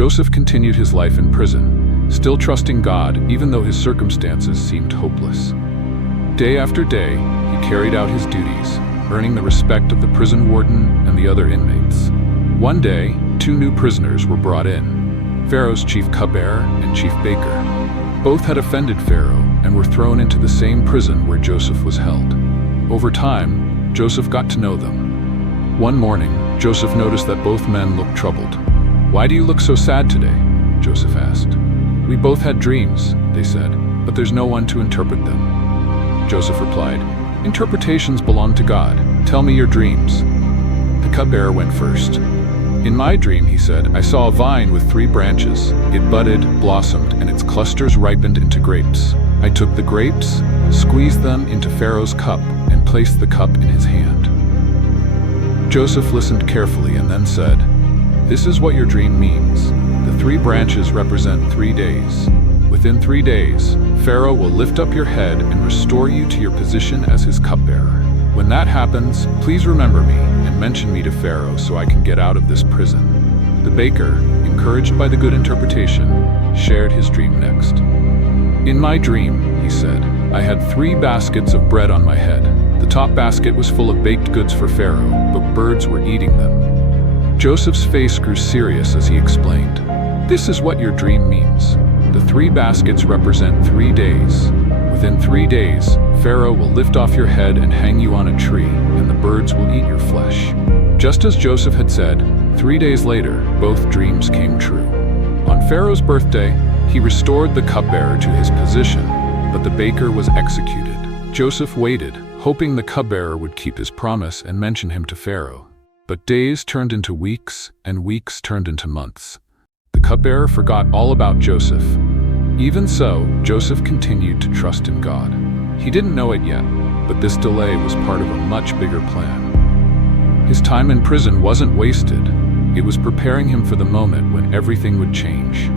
Joseph continued his life in prison, still trusting God even though his circumstances seemed hopeless. Day after day, he carried out his duties, earning the respect of the prison warden and the other inmates. One day, two new prisoners were brought in, Pharaoh's chief cupbearer and chief baker. Both had offended Pharaoh and were thrown into the same prison where Joseph was held. Over time, Joseph got to know them. One morning, Joseph noticed that both men looked troubled. "Why do you look so sad today?" Joseph asked. "We both had dreams," they said, "but there's no one to interpret them." Joseph replied, "Interpretations belong to God. Tell me your dreams." The cupbearer went first. "In my dream," he said, "I saw a vine with 3 branches. It budded, blossomed, and its clusters ripened into grapes. I took the grapes, squeezed them into Pharaoh's cup, and placed the cup in his hand." Joseph listened carefully and then said, "This is what your dream means. The 3 branches represent 3 days. Within 3 days, Pharaoh will lift up your head and restore you to your position as his cupbearer. When that happens, please remember me and mention me to Pharaoh so I can get out of this prison." The baker, encouraged by the good interpretation, shared his dream next. "In my dream," he said, "I had 3 baskets of bread on my head. The top basket was full of baked goods for Pharaoh, but birds were eating them." Joseph's face grew serious as he explained, "This is what your dream means. The 3 baskets represent 3 days. Within 3 days, Pharaoh will lift off your head and hang you on a tree, and the birds will eat your flesh." Just as Joseph had said, 3 days later, both dreams came true. On Pharaoh's birthday, he restored the cupbearer to his position, but the baker was executed. Joseph waited, hoping the cupbearer would keep his promise and mention him to Pharaoh. But days turned into weeks, and weeks turned into months. The cupbearer forgot all about Joseph. Even so, Joseph continued to trust in God. He didn't know it yet, but this delay was part of a much bigger plan. His time in prison wasn't wasted. It was preparing him for the moment when everything would change.